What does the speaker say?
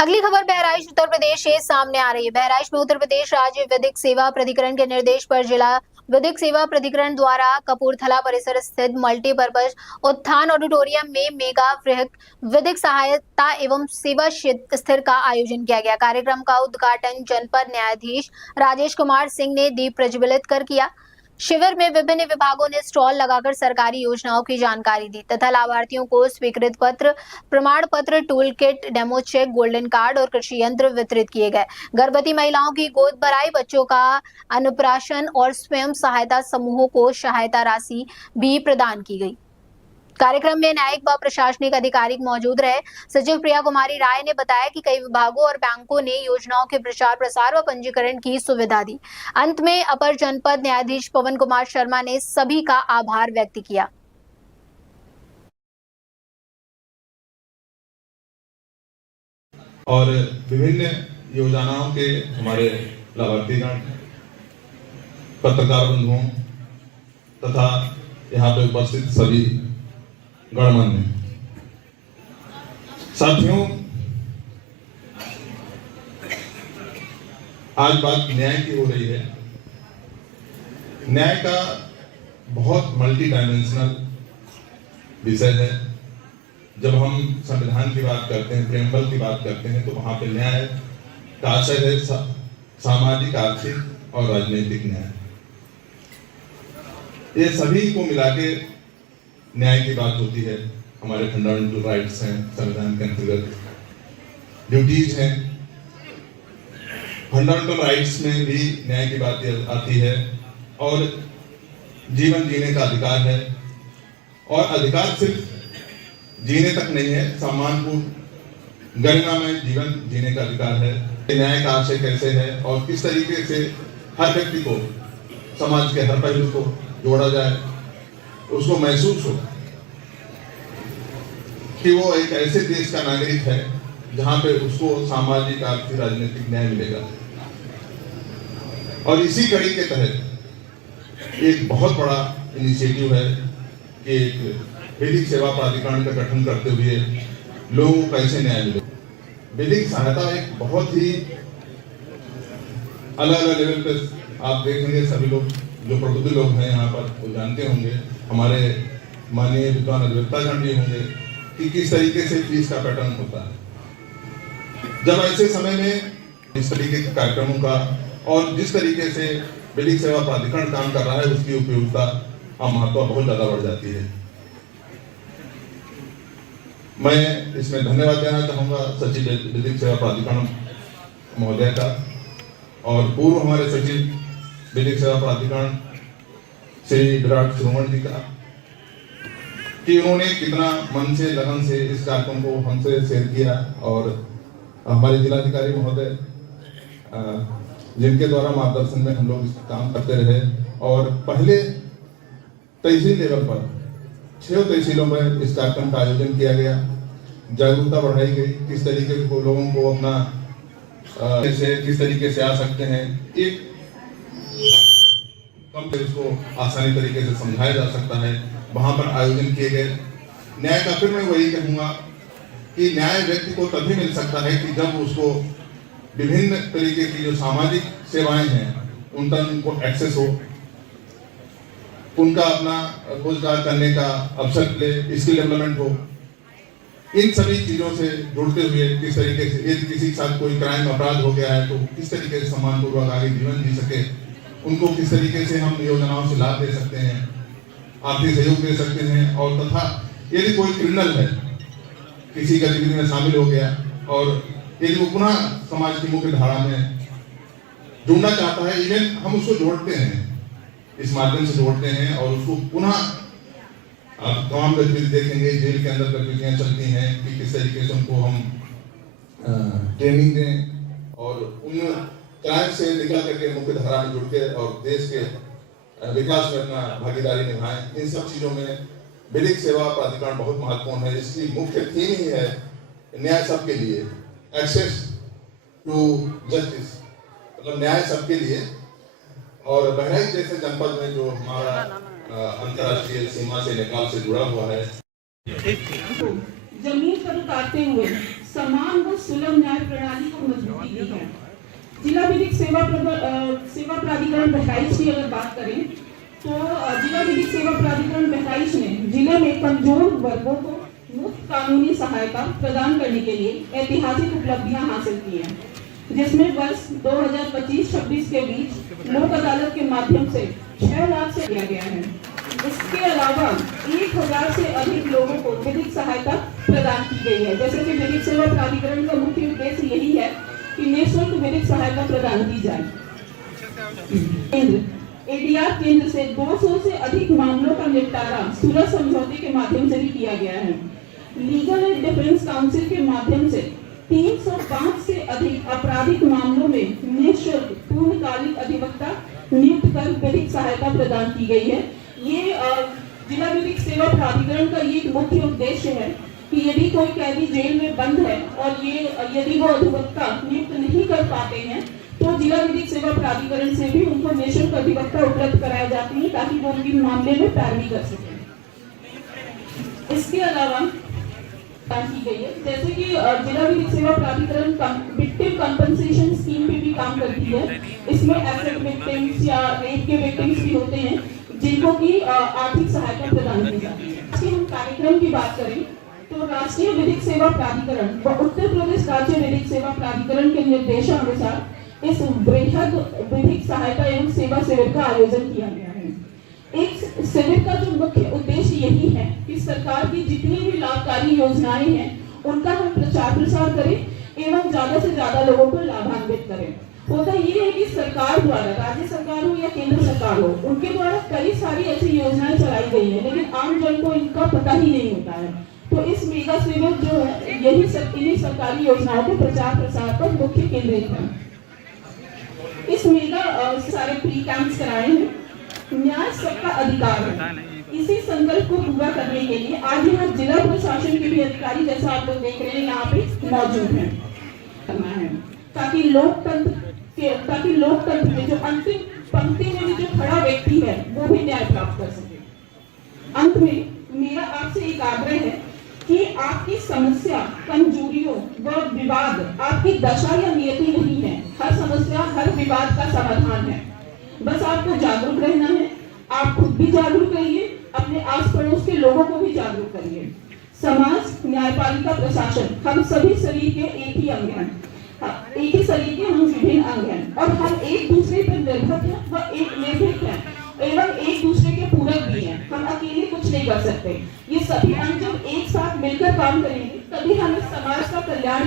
अगली खबर बहराइच उत्तर प्रदेश से सामने आ रही है। बहराइच में उत्तर प्रदेश राज्य विधिक सेवा प्राधिकरण के निर्देश पर जिला विधिक सेवा प्राधिकरण द्वारा कपूरथला परिसर स्थित मल्टीपर्पज उत्थान ऑडिटोरियम में मेगा वृहक विधिक सहायता एवं सेवा स्थिर का आयोजन किया गया। कार्यक्रम का उद्घाटन जनपद न्यायाधीश राजेश कुमार सिंह ने दीप प्रज्वलित कर किया। शिविर में विभिन्न विभागों ने स्टॉल लगाकर सरकारी योजनाओं की जानकारी दी तथा लाभार्थियों को स्वीकृत पत्र, प्रमाण पत्र, tool kit, demo cheque, golden card और कृषि यंत्र वितरित किए गए। गर्भवती महिलाओं की गोद भराई, बच्चों का अन्नप्राशन और स्वयं सहायता समूहों को सहायता राशि भी प्रदान की गई। कार्यक्रम में न्यायिक व प्रशासनिक अधिकारी मौजूद रहे। सचिव प्रिया कुमारी राय ने बताया कि कई विभागों और बैंकों ने योजनाओं के प्रचार प्रसार व पंजीकरण की सुविधा दी। अंत में अपर जनपद न्यायाधीश पवन कुमार शर्मा ने सभी का आभार व्यक्त किया। और विभिन्न योजनाओं के हमारे लाभार्थीगण, पत्रकार बंधुओं तथा यहाँ पे उपस्थित सभी गणमान्य साथियों, आज बात न्याय की हो रही है। न्याय का बहुत मल्टी डायमेंशनल विषय है। जब हम संविधान की बात करते हैं, प्रेमबल की बात करते हैं, तो वहां पे न्याय का आशय है सामाजिक, आर्थिक और राजनीतिक न्याय। ये सभी को मिला के न्याय की बात होती है। हमारे फंडामेंटल राइट्स हैं, संविधान के अंतर्गत ड्यूटीज हैं। फंडामेंटल राइट्स में भी न्याय की बात आती है और जीवन जीने का अधिकार है। और अधिकार सिर्फ जीने तक नहीं है, सम्मानपूर्ण गरिमामय जीवन जीने का अधिकार है। न्याय का आशय कैसे है और किस तरीके से हर व्यक्ति को, समाज के हर पहलू को जोड़ा जाए, उसको महसूस हो कि वो एक ऐसे देश का नागरिक है जहां पे उसको सामाजिक, आर्थिक, राजनीतिक न्याय मिलेगा। और इसी कड़ी के तहत एक बहुत बड़ा इनिशिएटिव है कि एक विधिक सेवा प्राधिकरण का गठन करते हुए लोगों को कैसे न्याय मिले। विधिक सहायता एक बहुत ही अलग अलग लेवल पे आप देखेंगे। सभी लोग जो प्रबुद्ध लोग हैं यहाँ पर वो जानते होंगे, हमारे माननीय विद्वान अधिवक्तागण भी होंगे कि किस तरीके से फीस का पैटर्न होता है। जब ऐसे समय में इस तरीके के कार्यक्रमों का और जिस तरीके से विधिक सेवा प्राधिकरण काम कर रहा है, उसकी उपयोगिता और महत्व बहुत ज्यादा बढ़ जाती है। मैं इसमें धन्यवाद देना चाहूंगा सचिव विधिक सेवा प्राधिकरण महोदय का और पूर्व हमारे सचिव विधिक सेवा प्राधिकरण श्री विराट श्रोमण जी का, कि उन्होंने कितना मन से, लगन से इस कार्यक्रम को हमसे शेयर किया। और हमारे जिलाधिकारी महोदय जिनके द्वारा मार्गदर्शन में हम लोग इस काम करते रहे और पहले तहसील लेवल पर 6 तहसीलों में इस कार्यक्रम का आयोजन किया गया। जागरूकता बढ़ाई गई, किस तरीके को लोगों को अपना किस तरीके से आ सकते हैं, एक उसको आसानी तरीके से समझाया जा सकता है। वहां पर आयोजन किए गए। न्याय का फिर मैं वही कहूंगा कि न्याय व्यक्ति को तभी मिल सकता है कि जब उसको विभिन्न तरीके की जो सामाजिक सेवाएं हैं उन तक उनको एक्सेस हो, उनका अपना रोजगार करने का अवसर मिले, स्किल डेवलपमेंट हो। इन सभी चीजों से जुड़ते हुए किस तरीके से यदि किसी के साथ कोई क्राइम, अपराध हो गया है तो किस तरीके से सम्मानपूर्वक आगे जीवन जी सके, उनको किस तरीके से हम योजनाओं से लाभ दे सकते हैं, आर्थिक सहयोग दे सकते हैं। और तथा यदि कोई क्रिमिनल है, किसी गतिविधि में शामिल हो गया और यदि वो पुनः समाज की मुख्य धारा में जुड़ना चाहता है, इवन हम उसको जोड़ते हैं, इस माध्यम से जोड़ते हैं और उसको पुनः तमाम गतिविधि देखेंगे। जेल के अंदर गतिविधियां चलती हैं कि किस तरीके से उनको हम ट्रेनिंग दें और उन क्राइम से निकल करके मुख्य धारा में जुड़ के और देश के विकास में अपना भागीदारी निभाएं। इन सब चीजों में विधिक सेवा प्राधिकरण बहुत महत्वपूर्ण है। इसकी मुख्य थीम ही है न्याय सबके लिए, एक्सेस टू जस्टिस, मतलब न्याय सबके लिए। और बहराइच जैसे जनपद में जो हमारा अंतर्राष्ट्रीय सीमा से नेपाल से जुड़ा हुआ है, जमीन पर उतारते हुए समान व सुलभ न्याय प्रणाली को मजबूती दी है। जिला विधिक सेवा प्राधिकरण बहराइच की अगर बात करें तो जिला विधिक सेवा प्राधिकरण बहराइच ने जिले में कमजोर वर्गों को मुफ्त कानूनी सहायता प्रदान करने के लिए ऐतिहासिक उपलब्धियां हासिल की हैं, जिसमें वर्ष 2025-26 के बीच लोक अदालत के माध्यम से 6 लाख से किया गया है। इसके अलावा 1000 से अधिक लोगों को विधिक सहायता प्रदान की गई है। जैसे कि विधिक सेवा प्राधिकरण का मुख्य उद्देश्य यही है कि निःशुल्क विधिक सहायता प्रदान की जाए। एडीआर केंद्र से 200 से अधिक मामलों का निपटारा सुलह समझौते के माध्यम से भी किया गया है। लीगल एंड डिफेंस काउंसिल के माध्यम से 305 से अधिक आपराधिक मामलों में निःशुल्क पूर्णकालिक अधिवक्ता नियुक्त कर विधिक सहायता प्रदान की गई है। ये जिला विधिक सेवा प्राधिकरण का ये एक मुख्य उद्देश्य है कि यदि कोई कैदी जेल में बंद है और यदि वो अधिवक्ता नियुक्त नहीं कर पाते हैं तो जिला विधिक सेवा प्राधिकरण से भी उनको निःशुल्क अधिवक्ता उपलब्ध कराए जाते हैं ताकि वो उनके मामले में पैरवी कर सकें। इसके अलावा की गई है, जैसे कि जिला विधिक सेवा प्राधिकरण विक्टिम कंपनसेशन स्कीम पे भी काम करती है। इसमें एसेट विक्टिम्स या रेप के विक्टिम्स भी होते हैं जिनको की आर्थिक सहायता प्रदान की जाती है। इसके हम कार्यक्रम की बात करें तो राष्ट्रीय विधिक सेवा प्राधिकरण व उत्तर प्रदेश राज्य विधिक सेवा प्राधिकरण के निर्देशानुसार इस वृहद विधिक सहायता एवं सेवा शिविर का आयोजन किया गया है। इस शिविर का जो मुख्य उद्देश्य यही है कि सरकार की जितनी भी लाभकारी योजनाएं हैं उनका हम प्रचार प्रसार करें एवं ज्यादा से ज्यादा लोगों को लाभान्वित करें। होता ये है कि सरकार द्वारा, राज्य सरकार हो या केंद्र सरकार हो, उनके द्वारा कई सारी ऐसी योजनाएं चलाई गई है लेकिन आम जन को इनका पता ही नहीं होता है। तो इस मेगा शिविर जो है यही इन्हीं सरकारी योजनाओं के प्रचार प्रसार पर मुख्य केंद्रित है। इस मेगा सारे प्री कैंप्स कराए हैं। न्याय सबका अधिकार है, इसी संकल्प को पूरा करने के लिए आज यहाँ जिला प्रशासन के भी अधिकारी, जैसा आप लोग देख रहे हैं, यहाँ पे मौजूद हैं, करना है ताकि लोकतंत्र में जो अंतिम पंक्ति में भी जो खड़ा व्यक्ति है वो भी न्याय प्राप्त कर सके। अंत में मेरा आपसे एक आग्रह है कि आपकी समस्या, कमजोरियों व विवाद आपकी दशा या नियति नहीं है। हर समस्या, हर विवाद का समाधान है। बस आपको जागरूक रहना है। आप खुद भी जागरूक रहिए, अपने आस पड़ोस के लोगों को भी जागरूक करिए। समाज, न्यायपालिका, प्रशासन, हम सभी शरीर के एक ही अंग हैं। एक ही शरीर के हम विभिन्न अंग हैं और हम एक दूसरे पर निर्भर हैं व एक निर्भीक हैं एवं एक दूसरे के पूरक भी हैं। हम अकेले कुछ नहीं कर सकते। ये सभी अंग जब एक साथ मिलकर काम करेंगे तभी हम इस समाज का कल्याण